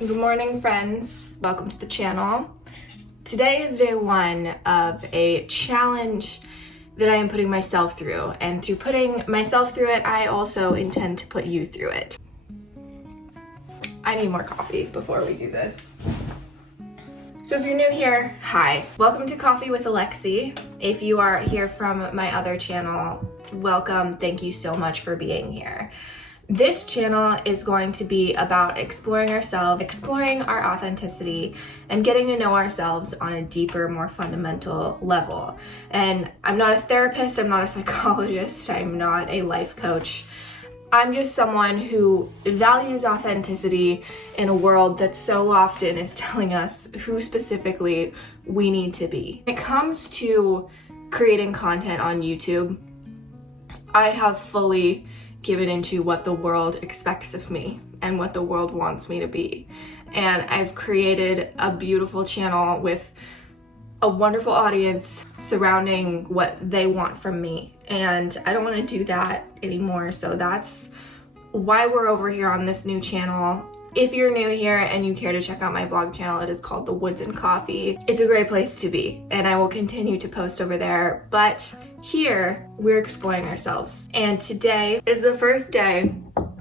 Good morning, friends. Welcome to the channel. Today is day one of a challenge that I am putting myself through, and through putting myself through it, I also intend to put you through it. I need more coffee before we do this. So if you're new here, hi. Welcome to Coffee with Alexi. If you are here from my other channel, welcome. Thank you so much for being here. This channel is going to be about exploring ourselves, exploring our authenticity, and getting to know ourselves on a deeper, more fundamental level. And I'm not a therapist, I'm not a psychologist, I'm not a life coach. I'm just someone who values authenticity in a world that so often is telling us who specifically we need to be. When it comes to creating content on YouTube, I have fully given into what the world expects of me and what the world wants me to be. And I've created a beautiful channel with a wonderful audience surrounding what they want from me. And I don't want to do that anymore. So that's why we're over here on this new channel. If you're new here and you care to check out my vlog channel, it is called The Woods and Coffee. It's a great place to be, and I will continue to post over there. But here, we're exploring ourselves. And today is the first day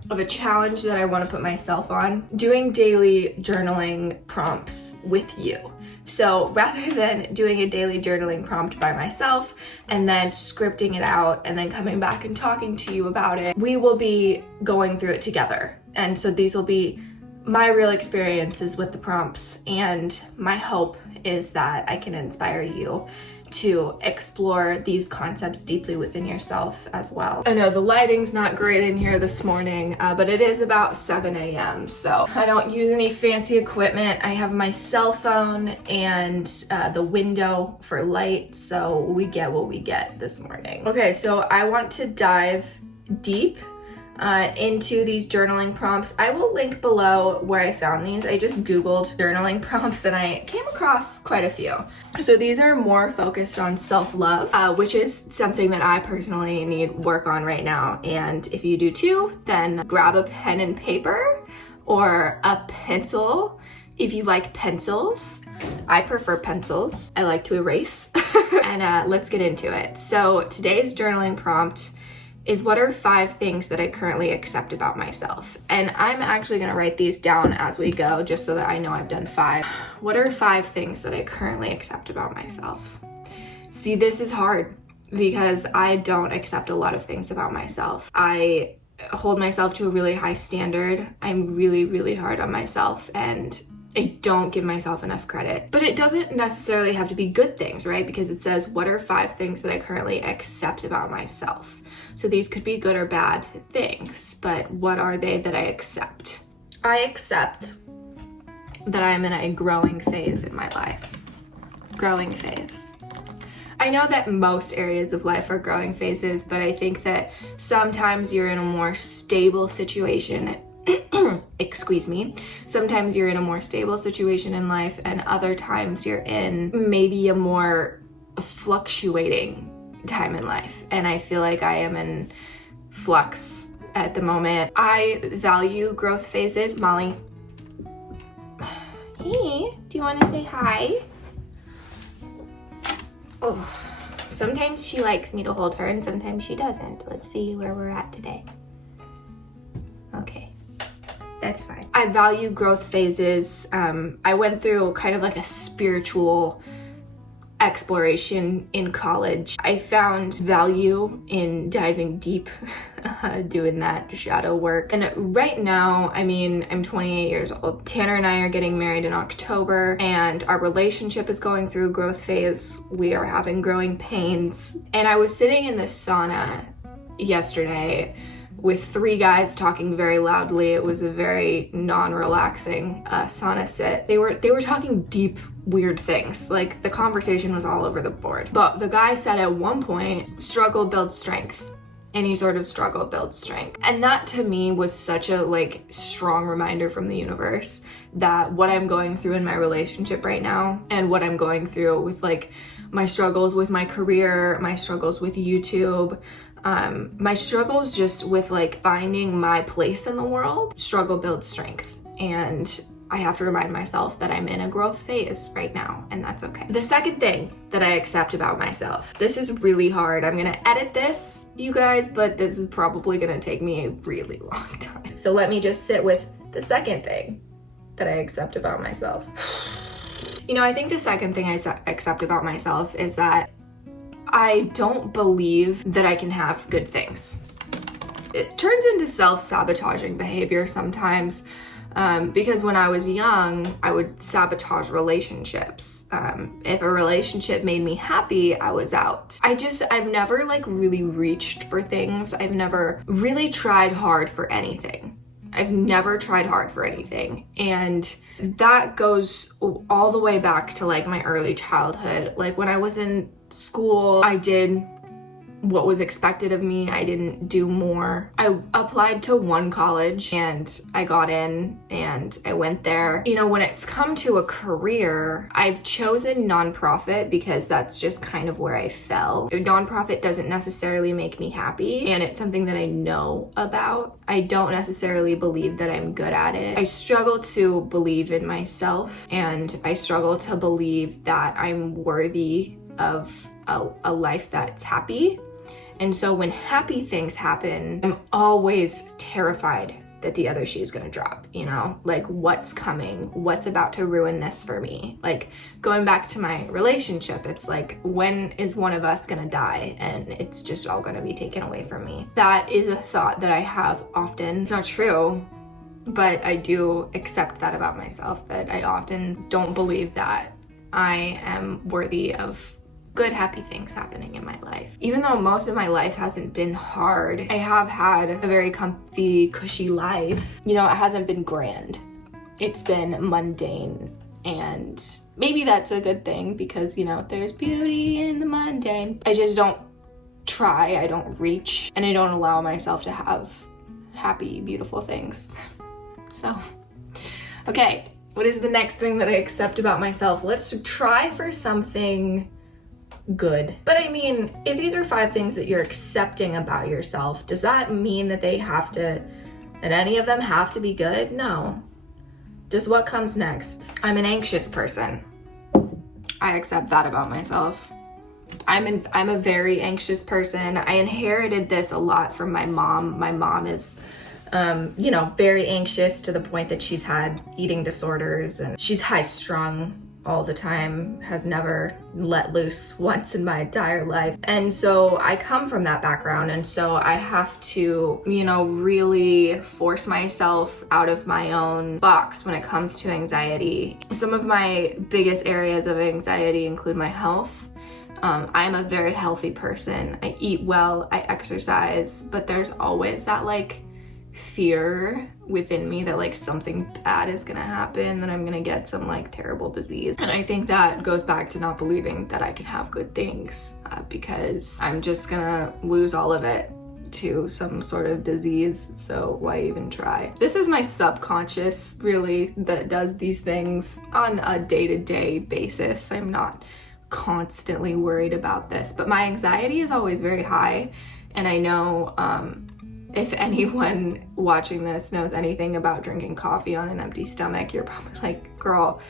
of a challenge that I want to put myself on, doing daily journaling prompts with you. So rather than doing a daily journaling prompt by myself and then scripting it out and then coming back and talking to you about it, we will be going through it together. And so these will be my real experiences with the prompts, and my hope is that I can inspire you to explore these concepts deeply within yourself as well. I know the lighting's not great in here this morning, but it is about 7 a.m. so I don't use any fancy equipment. I have my cell phone and the window for light, so we get what we get this morning. Okay, so I want to dive deep into these journaling prompts. I will link below where I found these. I just Googled journaling prompts and I came across quite a few. So these are more focused on self-love, which is something that I personally need work on right now. And if you do too, then grab a pen and paper or a pencil if you like pencils. I prefer pencils. I like to erase. And let's get into it. So today's journaling prompt is, what are 5 things that I currently accept about myself? And I'm actually gonna write these down as we go, just so that I know I've done 5. What are 5 things that I currently accept about myself? See, this is hard because I don't accept a lot of things about myself. I hold myself to a really high standard. I'm really, really hard on myself, and I don't give myself enough credit. But it doesn't necessarily have to be good things, right? Because it says, what are 5 things that I currently accept about myself? So these could be good or bad things, but what are they that I accept? I accept that I'm in a growing phase in my life. Growing phase. I know that most areas of life are growing phases, but I think that sometimes you're in a more stable situation. Excuse me. Sometimes you're in a more stable situation in life, and other times you're in maybe a more fluctuating time in life. And I feel like I am in flux at the moment. I value growth phases. Molly. Hey, do you want to say hi? Oh, sometimes she likes me to hold her and sometimes she doesn't. Let's see where we're at today. Okay. That's fine. I value growth phases. I went through kind of like a spiritual exploration in college. I found value in diving deep, doing that shadow work. And right now, I mean, I'm 28 years old. Tanner and I are getting married in October, and our relationship is going through a growth phase. We are having growing pains. And I was sitting in this sauna yesterday with 3 guys talking very loudly. It was a very non-relaxing sauna sit. They were talking deep, weird things. Like, the conversation was all over the board. But the guy said at one point, struggle builds strength. Any sort of struggle builds strength. And that to me was such a strong reminder from the universe that what I'm going through in my relationship right now, and what I'm going through with my struggles with my career, my struggles with YouTube, my struggles just with finding my place in the world, struggle builds strength. And I have to remind myself that I'm in a growth phase right now, and that's okay. The second thing that I accept about myself, this is really hard. I'm gonna edit this, you guys, but this is probably gonna take me a really long time. So let me just sit with the second thing that I accept about myself. You know, I think the second thing I accept about myself is that I don't believe that I can have good things. It turns into self-sabotaging behavior sometimes. Because when I was young, I would sabotage relationships. If a relationship made me happy, I was out. I've never like really reached for things. I've never really tried hard for anything. And that goes all the way back to like my early childhood. Like when I was in school, I did what was expected of me. I didn't do more. I applied to one college and I got in and I went there. You know, when it's come to a career, I've chosen nonprofit because that's just kind of where I fell. Nonprofit doesn't necessarily make me happy, and it's something that I know about. I don't necessarily believe that I'm good at it. I struggle to believe in myself, and I struggle to believe that I'm worthy of a life that's happy. And so when happy things happen, I'm always terrified that the other shoe is gonna drop, you know? Like, what's coming? What's about to ruin this for me? Like, going back to my relationship, it's like, when is one of us gonna die and it's just all gonna be taken away from me? That is a thought that I have often. It's not true, but I do accept that about myself, that I often don't believe that I am worthy of good, happy things happening in my life. Even though most of my life hasn't been hard, I have had a very comfy, cushy life. You know, it hasn't been grand. It's been mundane, and maybe that's a good thing because, you know, there's beauty in the mundane. I just don't try, I don't reach, and I don't allow myself to have happy, beautiful things. So, okay, what is the next thing that I accept about myself? Let's try for something good. But I mean, if these are 5 things that you're accepting about yourself, does that mean that that any of them have to be good? No. Just what comes next? I'm an anxious person. I accept that about myself. I'm a very anxious person. I inherited this a lot from my mom. My mom is you know, very anxious to the point that she's had eating disorders, and she's high strung all the time, has never let loose once in my entire life. And so I come from that background, and so I have to, you know, really force myself out of my own box when it comes to anxiety. Some of my biggest areas of anxiety include my health. I'm a very healthy person. I eat well, I exercise, but there's always that like fear within me that like something bad is gonna happen, that I'm gonna get some like terrible disease. And I think that goes back to not believing that I can have good things because I'm just gonna lose all of it to some sort of disease, so why even try? This is my subconscious really that does these things on a day-to-day basis. I'm not constantly worried about this, but my anxiety is always very high, and I know if anyone watching this knows anything about drinking coffee on an empty stomach, you're probably like, girl,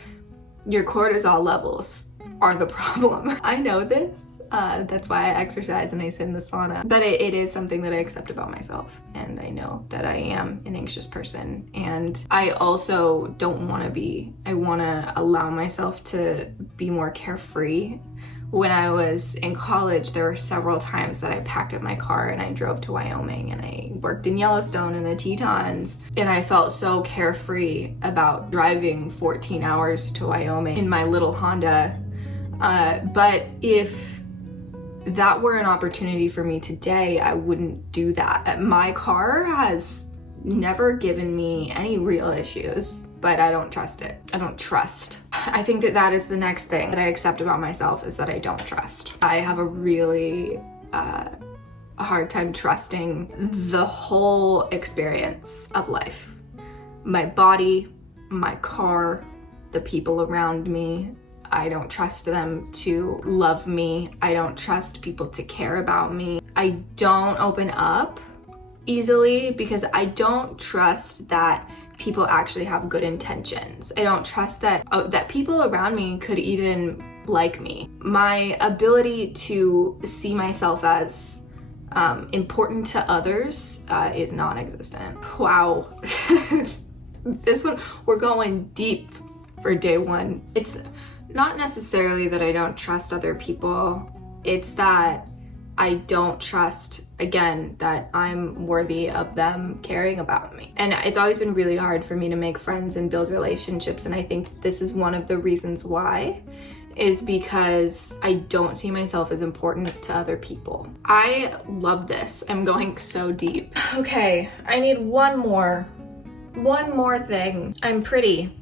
your cortisol levels are the problem. I know this. That's why I exercise and I sit in the sauna. But it is something that I accept about myself. And I know that I am an anxious person. And I also don't want to be. I want to allow myself to be more carefree. When I was in college, there were several times that I packed up my car and I drove to Wyoming, and I worked in Yellowstone and the Tetons, and I felt so carefree about driving 14 hours to Wyoming in my little Honda. But if that were an opportunity for me today, I wouldn't do that. My car has never given me any real issues, but I don't trust it. I don't trust. I think that is the next thing that I accept about myself, is that I don't trust. I have a really a hard time trusting the whole experience of life. My body, my car, the people around me. I don't trust them to love me. I don't trust people to care about me. I don't open up easily because I don't trust that people actually have good intentions. I don't trust that that people around me could even like me. My ability to see myself as important to others is non-existent. Wow. This one, we're going deep for day one. It's not necessarily that I don't trust other people. It's that I don't trust, again, that I'm worthy of them caring about me. And it's always been really hard for me to make friends and build relationships. And I think this is one of the reasons why, is because I don't see myself as important to other people. I love this. I'm going so deep. Okay, I need one more thing. I'm pretty.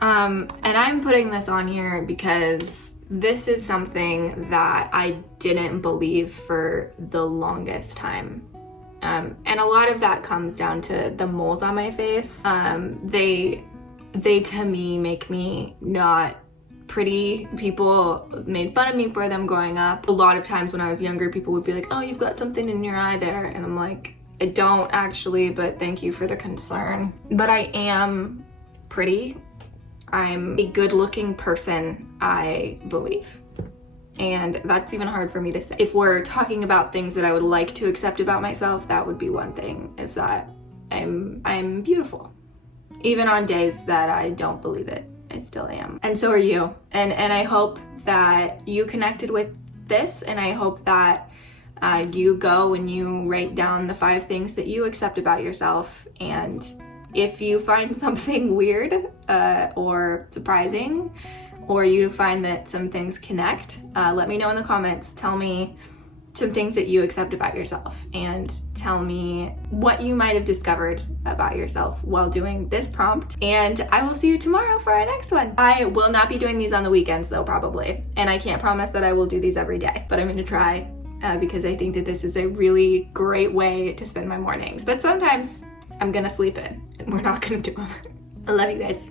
And I'm putting this on here because this is something that I didn't believe for the longest time. And a lot of that comes down to the moles on my face. They to me make me not pretty. People made fun of me for them growing up. A lot of times when I was younger, people would be like, oh, you've got something in your eye there. And I'm like, I don't actually, but thank you for the concern. But I am pretty. I'm a good-looking person, I believe. And that's even hard for me to say. If we're talking about things that I would like to accept about myself, that would be one thing, is that I'm beautiful. Even on days that I don't believe it, I still am. And so are you. And I hope that you connected with this, and I hope that you go and you write down the 5 things that you accept about yourself. And if you find something weird or surprising, or you find that some things connect, let me know in the comments. Tell me some things that you accept about yourself, and tell me what you might have discovered about yourself while doing this prompt. And I will see you tomorrow for our next one. I will not be doing these on the weekends though, probably. And I can't promise that I will do these every day, but I'm gonna try because I think that this is a really great way to spend my mornings. But sometimes I'm gonna sleep in and we're not gonna do them. I love you guys.